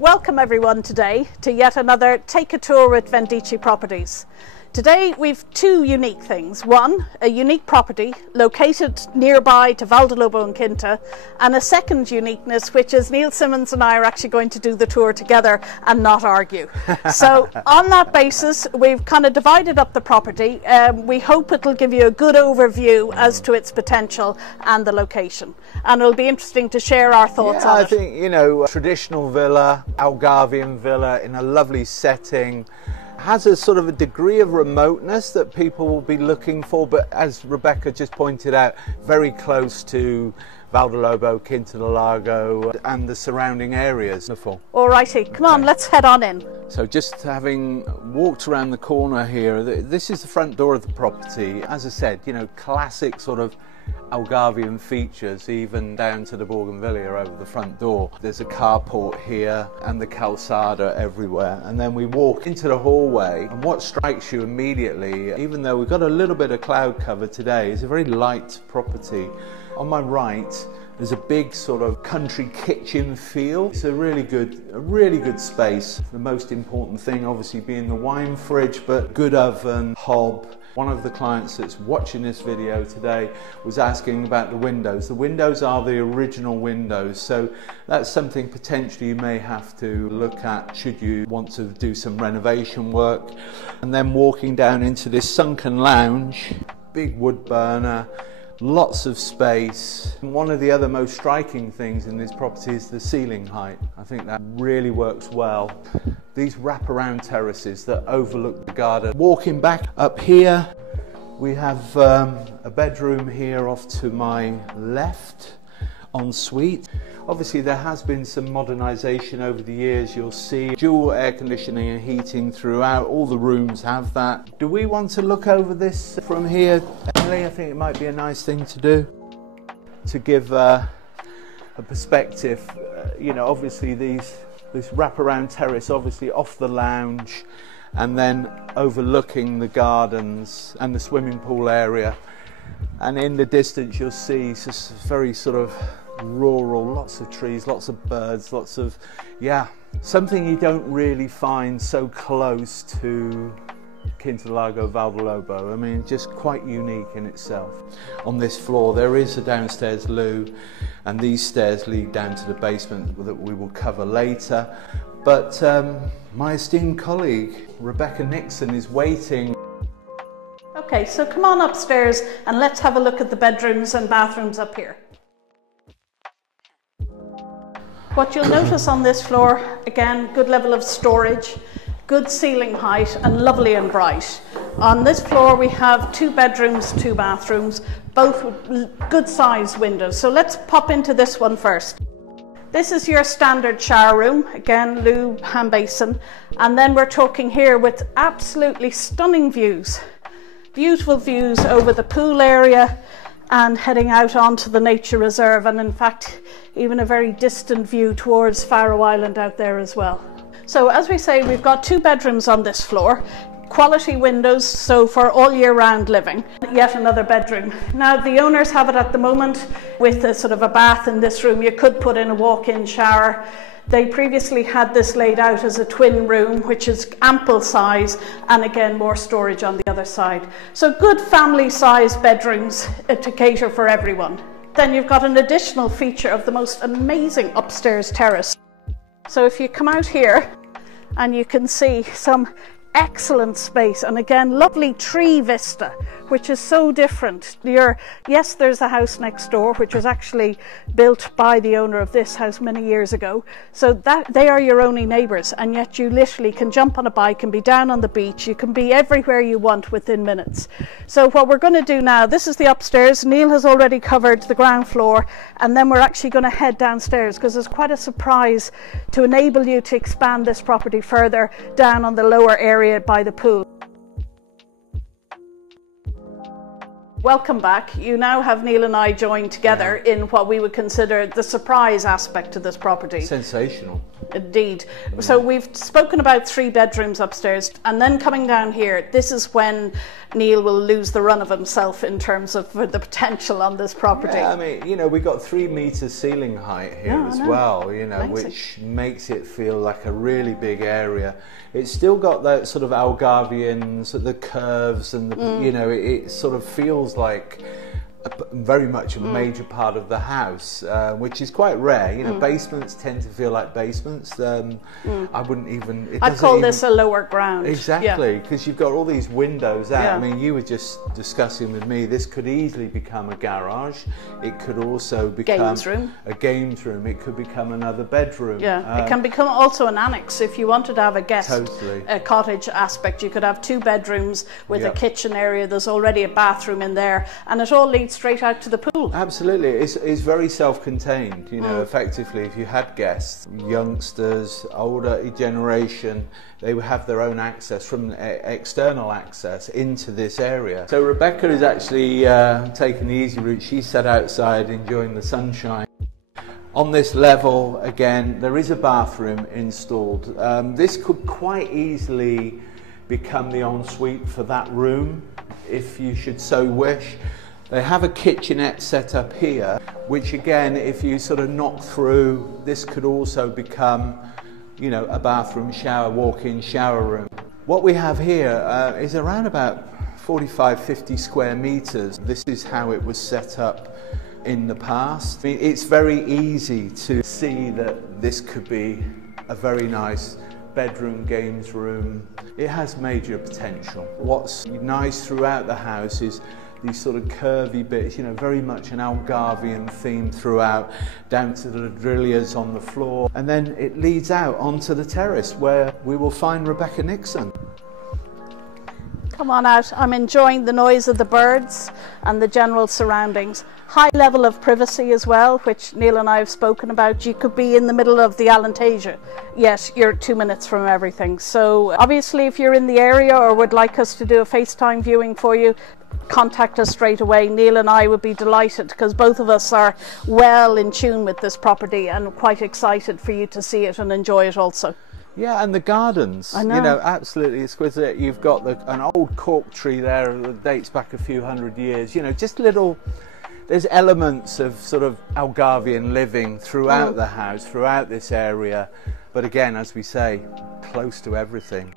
Welcome everyone today to yet another Take a Tour with Vendici Properties. Today we've two unique things. One, a unique property located nearby to Lobo and Quinta, and a second uniqueness, which is Neil Simmons and I are actually going to do the tour together and not argue. So on that basis, we've kind of divided up the property. We hope it'll give you a good overview as to its potential and the location. And it'll be interesting to share our thoughts on it. I think, you know, a traditional villa, Algarvian villa in a lovely setting, has a sort of a degree of remoteness that people will be looking for, but as Rebecca just pointed out, very close to Lobo, Quinta, Lago and the surrounding areas. Alrighty, come on, let's head on in. So just having walked around the corner here, this is the front door of the property. As I said, you know, classic sort of Algarvian features, even down to the bougainvillea over the front door. There's a carport here and the calçada everywhere, and then we walk into the hallway, and what strikes you immediately, even though we've got a little bit of cloud cover today, is a very light property. On my right there's a big sort of country kitchen feel. It's a really good space. The most important thing obviously being the wine fridge, but good oven, hob. One of the clients that's watching this video today was asking about the windows. The windows are the original windows, so that's something potentially you may have to look at should you want to do some renovation work. And then walking down into this sunken lounge, big wood burner, lots of space. And one of the other most striking things in this property is the ceiling height. I think that really works well. These wraparound terraces that overlook the garden. Walking back up here, we have a bedroom here off to my left, en suite. Obviously there has been some modernisation over the years. You'll see dual air conditioning and heating throughout. All the rooms have that. Do we want to look over this from here, Emily? I think it might be a nice thing to do, to give a perspective. You know, obviously this wraparound terrace, obviously off the lounge, and then overlooking the gardens and the swimming pool area. And in the distance you'll see it's just very sort of rural, lots of trees, lots of birds, lots of, yeah, something you don't really find so close to Quinta, Lago, Lobo. I mean, just quite unique in itself. On this floor there is a downstairs loo, and these stairs lead down to the basement that we will cover later. But my esteemed colleague Rebecca Nixon is waiting. Okay, so come on upstairs and let's have a look at the bedrooms and bathrooms up here. What you'll notice on this floor, again, good level of storage, good ceiling height and lovely and bright. On this floor we have 2 bedrooms, 2 bathrooms, both with good sized windows. So let's pop into this one first. This is your standard shower room, again loo, hand basin, and then we're talking here with absolutely stunning views. Beautiful views over the pool area and heading out onto the nature reserve, and in fact even a very distant view towards Faroe Island out there as well. So as we say, we've got 2 bedrooms on this floor, quality windows, so for all year round living. Yet another bedroom. Now the owners have it at the moment with a sort of a bath in this room. You could put in a walk-in shower. They previously had this laid out as a twin room, which is ample size, and again more storage on the other side. So good family size bedrooms to cater for everyone. Then you've got an additional feature of the most amazing upstairs terrace. So if you come out here and you can see some excellent space, and again lovely tree vista, which is so different. Yes, there's a house next door which was actually built by the owner of this house many years ago, so that they are your only neighbours, and yet you literally can jump on a bike and be down on the beach. You can be everywhere you want within minutes. So what we're going to do now, this is the upstairs. Neil has already covered the ground floor, and then we're actually going to head downstairs because there's quite a surprise to enable you to expand this property further down on the lower area by the pool. Welcome back. You now have Neil and I joined together in what we would consider the surprise aspect to this property. Sensational. Indeed. So we've spoken about 3 bedrooms upstairs, and then coming down here, this is when Neil will lose the run of himself in terms of the potential on this property. Yeah, I mean, you know, we got 3 metre ceiling height here as well, you know, which makes it feel like a really big area. It's still got that sort of Algarvian, the curves, and the, you know, it sort of feels like very much a major part of the house, which is quite rare. You know, basements tend to feel like basements. I wouldn't even... I'd call this a lower ground. Exactly, because you've got all these windows out. I mean, you were just discussing with me, this could easily become a garage. It could also become a games room. It could become another bedroom. It can become also an annex. If you wanted to have a guest, a cottage aspect, you could have 2 bedrooms with a kitchen area. There's already a bathroom in there, and it all leads straight out to the pool. Absolutely, it's very self-contained. You know, effectively, if you had guests, youngsters, older generation, they would have their own access from external access into this area. So Rebecca is actually taking the easy route. She sat outside enjoying the sunshine. On this level, again, there is a bathroom installed. This could quite easily become the ensuite for that room, if you should so wish. They have a kitchenette set up here, which again, if you sort of knock through, this could also become, you know, a bathroom, shower, walk-in shower room. What we have here is around about 45-50 square meters. This is how it was set up in the past. I mean, it's very easy to see that this could be a very nice bedroom, games room. It has major potential. What's nice throughout the house is these sort of curvy bits, you know, very much an Algarvian theme throughout, down to the ladrillas on the floor. And then it leads out onto the terrace where we will find Rebecca Nixon. Come on out. I'm enjoying the noise of the birds and the general surroundings. High level of privacy as well, which Neil and I have spoken about. You could be in the middle of the Alentejo, yet you're 2 minutes from everything. So obviously if you're in the area or would like us to do a FaceTime viewing for you, contact us straight away. Neil and I would be delighted, because both of us are well in tune with this property and quite excited for you to see it and enjoy it also. Yeah, and the gardens, you know, absolutely exquisite. You've got an old cork tree there that dates back a few hundred years, you know, just little, there's elements of sort of Algarvian living throughout the house, throughout this area, but again, as we say, close to everything.